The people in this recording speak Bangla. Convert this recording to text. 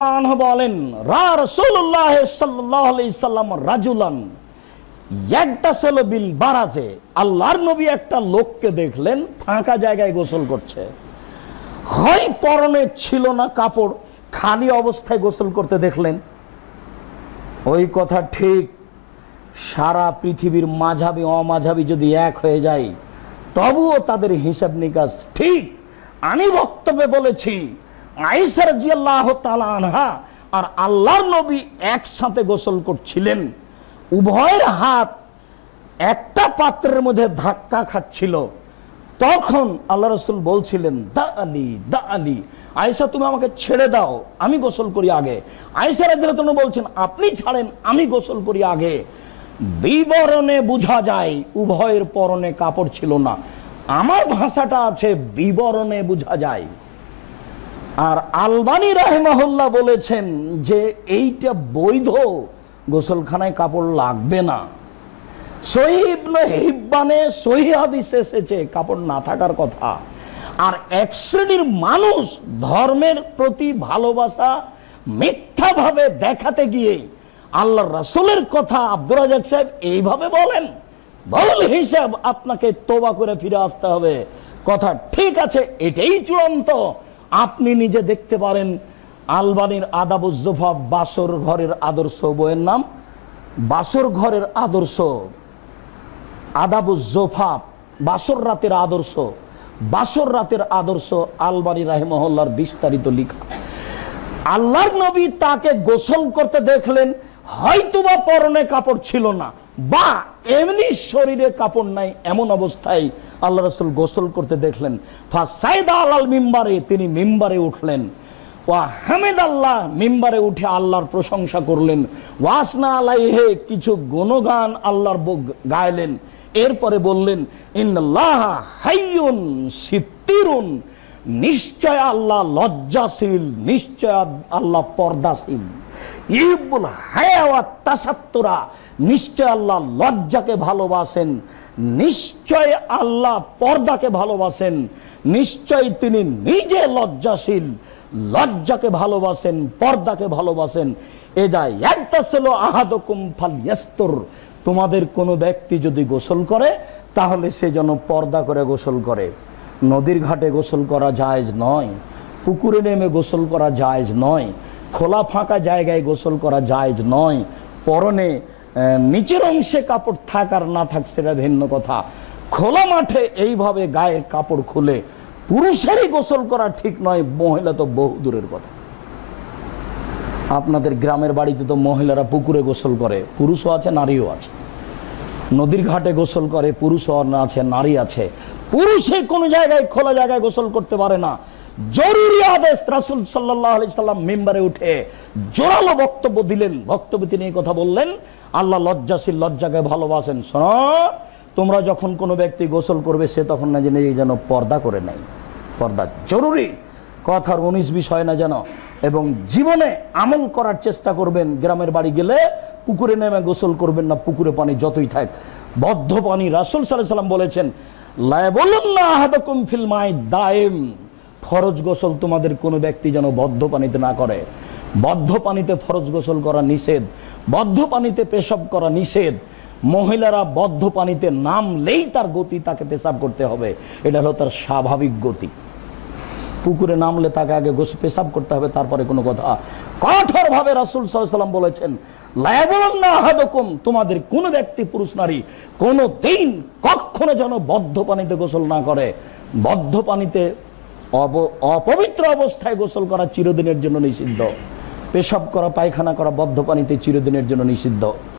বলেন রাসূলুল্লাহ সাল্লাল্লাহু আলাইহি সাল্লাম রাজুলান ইয়াগতাসিলু বিল বারাজে, আল্লাহর নবী একটা লোককে দেখলেন ফাঁকা জায়গায় গোসল করছে। হয় পরনে ছিল না কাপড়, খালি অবস্থায় গোসল করতে দেখলেন। ওই কথা ঠিক, সারা পৃথিবীর মাঝাবি অমাঝাবি যদি এক হয়ে যায় তবুও তাদের হিসাব নিকাশ ঠিক। আমি বক্তব্যে বলেছি আয়েশা রাদিয়াল্লাহু তাআলা আনহা আর আল্লাহর নবী একসাথে গোসল করছিলেন, উভয়ের হাত একটা পাত্রের মধ্যে ধাক্কা খাচ্ছিল। তখন আল্লাহ রাসূল বলছিলেন দা আলী, আয়েশা তুমি আমাকে ছেড়ে দাও, আমি গোসল করি আগে। আয়েশা রাদিয়াল্লাহু তাআলা বলছেন আপনি ছাড়েন, আমি গোসল করি আগে। বিবরণে বোঝা যায় উভয়ের পরনে কাপড় ছিল না। আমার ভাষাটা আছে বিবরণে বোঝা যায়। আর আলবানী রাহিমাহুল্লাহ বলেছেন যে এইটা বৈধ, গোসলখানায় কাপড় লাগবে না। সহিহ ইবনে হিব্বানে সহিহ হাদিস এসেছে কাপড় না থাকার কথা। আর এক শ্রেণীর মানুষ ধর্মের প্রতি ভালোবাসা মিথ্যাভাবে দেখাতে গিয়ে আল্লাহর রাসূলের কথা আব্দুর রাজ্জাক সাহেব এইভাবে বলেন, ভুল হিসাব, আপনাকে তওবা করে ফিরে আসতে হবে। কথা ঠিক আছে, এটাই চূড়ান্ত। আপনি নিজে দেখতে পারেন আলবানীর আদাবুজ জোফা, বাসর ঘরের আদর্শ বইয়ের নাম, বাসর ঘরের আদর্শ, আদাবুজ জোফা, বাসর রাতের আদর্শ, বাসর রাতের আদর্শ আলবানী রাহিমাহুল্লাহর বিস্তারিত লেখা। আল্লাহর নবী তাকে গোসল করতে দেখলেন, হয়তোবা পরনে কাপড় ছিল না বা এমনি শরীরে কাপড় নাই, এমন অবস্থায় আল্লাহ রাসূল গোসল করতে দেখলেন। ফাসাইদা আলাল মিম্বারে, তিনি মিম্বারে উঠলেন। ওয়া হামিদাল্লাহ, মিম্বারে উঠে আল্লাহর প্রশংসা করলেন। ওয়াসনা আলাইহি, কিছু গুণগান আল্লাহর গাইলেন। এরপরে বললেন ইন্নাল্লাহা হাইয়ুন সিত্তিরুন, নিশ্চয় আল্লাহ লজ্জাশীল, নিশ্চয় আল্লাহ পর্দাশীল। ইউহিব্বুল হায়া ওয়াত তাসাত্তুরা, নিশ্চয় আল্লাহ লজ্জাকে ভালোবাসেন, নিশ্চয় আল্লাহ পর্দাকে ভালোবাসেন, নিশ্চয় তিনি নিজে লজ্জাশীল, লজ্জাকে ভালোবাসেন, পর্দাকে ভালোবাসেন। এ যায় ইয়াগতাসিলু আহাদুকুম ফালইয়াস্তুর, তোমাদের কোনো ব্যক্তি যদি গোসল করে তাহলে সে যেন পর্দা করে গোসল করে। নদীর ঘাটে গোসল করা জায়েজ নয়, পুকুরে নেমে গোসল করা জায়েজ নয়, খোলা ফাঁকা জায়গায় গোসল করা জায়েজ নয়। পরনে নিচের অংশে কাপড় থাক আর না থাক সেটা ভিন্ন কথা। খোলা মাঠে এইভাবে গায়ের কাপড় খুলে পুরুষেরই গোসল করা ঠিক নয়, মহিলা তো বহু দূরের কথা। আপনাদের গ্রামের বাড়িতে তো মহিলারা পুকুরে গোসল করে, পুরুষও আছে নারীও আছে। নদীর ঘাটে গোসল করে, পুরুষও আছে নারী আছে। পুরুষে কোনো জায়গায় খোলা জায়গায় গোসল করতে পারে না। জরুরি আদেশ, রাসূল সাল্লাল্লাহু আলাইহি সাল্লাম মিম্বারে উঠে জোরালো বক্তব্য দিলেন। বক্তব্যে তিনি এই কথা বললেন, আল্লাহ লজ্জাশীল, লজ্জাকে ভালোবাসেন। শোনো, তোমরা যখন কোনো ব্যক্তি গোসল করবে সে তখন না জেনে যেন পর্দা করে নেয়। পর্দা জরুরি, কথার 19 বিষয় না যেন, এবং জীবনে আমল করার চেষ্টা করবেন। গ্রামের বাড়ি গেলে পুকুরে নেমে গোসল করবেন না, পুকুরে পানি যতই থাক, বদ্ধ পানি। রাসূল সাল্লাল্লাহু আলাইহি সাল্লাম বলেছেন লা ইয়াবুলুন্না আহাদুকুম ফিল মাই দাইম, ফরজ গোসল তোমাদের কোনো ব্যক্তি যেন বদ্ধ পানিতে না করে। বদ্ধ পানিতে ফরজ গোসল করা নিষেধ, বদ্ধ পানিতে পেশাব করা নিষেধ। মহিলারা বদ্ধ পানিতে নামলেই তার গতি, তাকে পেশাব করতে হবে, এটা হলো তার স্বাভাবিক গতি। পুকুরে নামলে তাকে আগে পেশাব করতে হবে, তারপরে কোনো কথা। কঠোরভাবে রাসূল সাল্লাল্লাহু আলাইহি সাল্লাম বলেছেন লা ইয়াবুলুন্না আহাদুকুম, তোমাদের কোন ব্যক্তি পুরুষ নারী কোনো দিন কখনো যেন বদ্ধ পানিতে গোসল না করে। বদ্ধ পানিতে অপবিত্র অবস্থায় গোসল করা চিরদিনের জন্য নিষিদ্ধ। পেশাব করা, পায়খানা করা বদ্ধ পানিতে চিরদিনের জন্য নিষিদ্ধ।